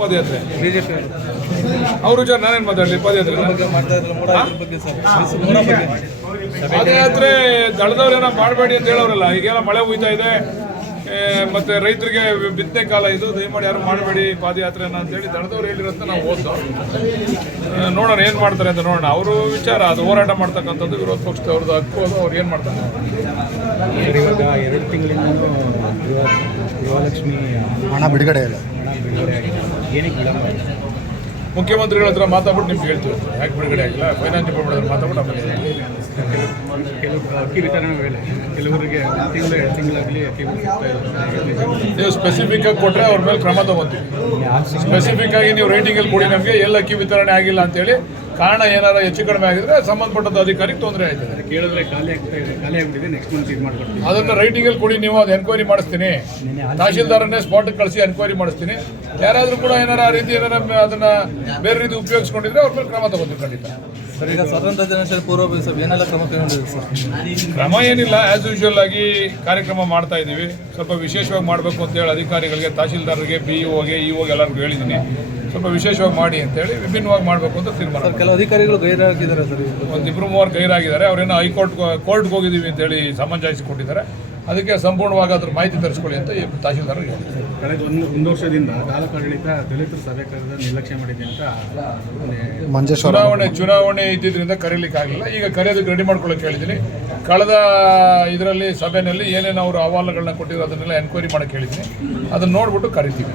ಪಾದಯಾತ್ರೆ. ಬಿಜೆಪಿ ಅವ್ರ. ವಿಚಾರ ನಾನೇನು ಮಾತಾಡಲಿ? ಪಾದಯಾತ್ರೆ ಬಗ್ಗೆ ಮಾಡ್ತಾ ಇದ್ರು ಮೂಡ ಬಗ್ಗೆ ಸರ್. ಮೂಡ ಬಗ್ಗೆ. ಪಾದಯಾತ್ರೆ ದಳದವ್ರೇನೋ ಮಾಡಬೇಡಿ ಅಂತ ಹೇಳೋರಲ್ಲ. ಈಗೆಲ್ಲ ಮಳೆ ಹುಯ್ತಾ ಇದೆ. ಮತ್ತೆ ರೈತರಿಗೆ ಬಿತ್ತನೆ ಕಾಲ ಇದು ದಯಮಾಡಿ ಯಾರು ಮಾಡಬೇಡಿ ಪಾದಯಾತ್ರೆನ ಅಂತೇಳಿ ದಳದವ್ರು ಹೇಳಿರೋಂತ ನಾವು ಓದ್ದೋ ಆ, ನೋಡೋಣ ಏನು ಮಾಡ್ತಾರೆ ಅಂತ ನೋಡೋಣ. ಅವರು ವಿಚಾರ ಅದು ಹೋರಾಟ ಮಾಡ್ತಕ್ಕಂಥದ್ದು ವಿರೋಧ ಪಕ್ಷದವ್ರದ್ದು ಹಕ್ಕು ಅದು ಅವ್ರು ಏನು ಮಾಡ್ತಾರೆ? ಇವಾಗ ಎರಡು ತಿಂಗಳಿಂದ ಗೃಹ ಗೃಹಲಕ್ಷ್ಮಿ ಹಣ ಬಿಡುಗಡೆ ಇಲ್ಲ. ಹಣ ಬಿಡುಗಡೆ ಆಗಿದೆ. ಏನಕ್ಕೆ ವಿಳಂಬ? ಮುಖ್ಯಮಂತ್ರಿಗಳ ಹತ್ರ ಮಾತಾಡ್ಬಿಟ್ಟು ನಿಮ್ಗೆ ಹೇಳ್ತೀವಿ. ಯಾಕೆ ಬಿಡುಗಡೆ ಆಗಿಲ್ಲ? ಫೈನಾನ್ಸ್ ಡಿಪಾರ್ಟ್ಮೆಂಟ್ ಹತ್ರ ಮಾತಾಡ್ಬಿಟ್ಟು ಆಮೇಲೆ. ಕೆಲವು ಅಕ್ಕಿ ವಿತರಣೆ ವೇಳೆ ಕೆಲವರಿಗೆ ತಿಂಗಳು ಎರಡು ತಿಂಗಳಾಗಲಿ ಅಕ್ಕಿ ಸಿಗ್ತಾ ಇಲ್ಲ ನೀವು ಸ್ಪೆಸಿಫಿಕ್ ಆಗಿ ಕೊಟ್ಟರೆ ಅವ್ರ ಮೇಲೆ ಕ್ರಮ ತಗೊಂತೀವಿ. ಸ್ಪೆಸಿಫಿಕ್ ಆಗಿ ನೀವು ರೇಟಿಂಗಲ್ಲಿ ಕೊಡಿ ನಮಗೆ ಎಲ್ಲ ಅಕ್ಕಿ ವಿತರಣೆ ಆಗಿಲ್ಲ ಅಂತೇಳಿ ಕಾರಣ ಏನಾರ ಹೆಚ್ಚು ಕಡಿಮೆ ಆಗಿದ್ರೆ ಸಂಬಂಧಪಟ್ಟ ಅಧಿಕಾರಿಗೆ ತೊಂದರೆ ಆಯ್ತದೆ ಕೇಳಿದ್ರೆ ಖಾಲಿ ಆಗ್ತಾ ಇದೆ ಖಾಲಿ ಆಗ್ಬಿಟ್ಟಿದೆ ನೆಕ್ಸ್ಟ್ ಮಂತ್ ಇದು ಮಾಡ್ಕೊಡ್ತೀವಿ ಅದನ್ನ ರೈಟಿಂಗಲ್ಲಿ ಕೊಡಿ ನೀವು ಅದು ಎನ್ಕ್ವೈರಿ ಮಾಡಿಸ್ತೀನಿ. ತಹಶೀಲ್ದಾರನ್ನೇ ಸ್ಪಾಟ್ ಕಳಿಸಿ ಎನ್ಕ್ವೈರಿ ಮಾಡಿಸ್ತೀನಿ. ಯಾರಾದರೂ ಕೂಡ ಏನಾರ ಆ ರೀತಿ ಏನಾರ ಅದನ್ನ ಬೇರೆ ರೀತಿ ಉಪಯೋಗಿಸ್ಕೊಂಡಿದ್ರೆ ಅವ್ರ ಮೇಲೆ ಕ್ರಮ ತಗೋತೀವಿ ಖಂಡಿತ. ಸರ್ ಈಗ ಸ್ವಾತಂತ್ರ್ಯ ದಿನಾಚರಣೆ ಪೂರ್ವ ಸರ್ ಏನೆಲ್ಲ ಕ್ರಮ ಕೈಗೊಂಡಿದೆ ಸರ್? ಕ್ರಮ ಏನಿಲ್ಲ ಆ್ಯಸ್ ಯೂಶುವಲ್ ಆಗಿ ಕಾರ್ಯಕ್ರಮ ಮಾಡ್ತಾ ಇದ್ದೀವಿ ಸ್ವಲ್ಪ ವಿಶೇಷವಾಗಿ ಮಾಡಬೇಕು ಅಂತೇಳಿ ಅಧಿಕಾರಿಗಳಿಗೆ ತಹಶೀಲ್ದಾರರಿಗೆ ಬಿ ಇಒಗೆ ಇಒಗೆ ಎಲ್ಲರಿಗೂ ಹೇಳಿದ್ದೀನಿ ಸ್ವಲ್ಪ ವಿಶೇಷವಾಗಿ ಮಾಡಿ ಅಂತೇಳಿ ವಿಭಿನ್ನವಾಗಿ ಮಾಡಬೇಕು ಅಂತ ತೀರ್ಮಾನ ಸರ್ ಕೆಲವು ಅಧಿಕಾರಿಗಳು ಗೈರಾಗಿದ್ದಾರೆ ಸರ್ ಒಂದು ಇಬ್ಬರು ಮೂವರು ಗೈರಾಗಿದ್ದಾರೆ. ಅವರೇನೋ ಹೈಕೋರ್ಟ್ ಕೋರ್ಟ್ಗೆ ಹೋಗಿದ್ದೀವಿ ಅಂತೇಳಿ ಸಮಂಜಾಯಿಸಿ ಕೊಟ್ಟಿದ್ದಾರೆ. ಅದಕ್ಕೆ ಸಂಪೂರ್ಣವಾಗಿ ಅದ್ರ ಮಾಹಿತಿ ತರಿಸ್ಕೊಳ್ಳಿ ಅಂತ ಹೇಳಿದ್ದಾರೆ ಕಳೆದ ಒಂದು ಒಂದು ವರ್ಷದಿಂದ ತಾಲೂಕಾಡಳಿತ ದಲಿತರ ಸಭೆ ಕರೆದ ನಿರ್ಲಕ್ಷ್ಯ ಮಾಡಿದೆ ಅಂತ ಚುನಾವಣೆ ಚುನಾವಣೆ ಇದ್ದಿದ್ದರಿಂದ ಕರೀಲಿಕ್ಕೆ ಆಗಲಿಲ್ಲ ಈಗ ಕರೆಯೋದಕ್ಕೆ ರೆಡಿ ಮಾಡ್ಕೊಳ್ಳೋಕೆ ಹೇಳಿದ್ದೀನಿ. ಕಳೆದ ಇದರಲ್ಲಿ ಸಭೆಯಲ್ಲಿ ಏನೇನು ಅವರು ಅಹವಾಲುಗಳನ್ನ ಕೊಟ್ಟಿರೋ ಅದನ್ನೆಲ್ಲ ಎನ್ಕ್ವೈರಿ ಮಾಡೋಕ್ಕೆ ಹೇಳಿದ್ದೀನಿ. ಅದನ್ನ ನೋಡ್ಬಿಟ್ಟು ಕರಿತೀವಿ.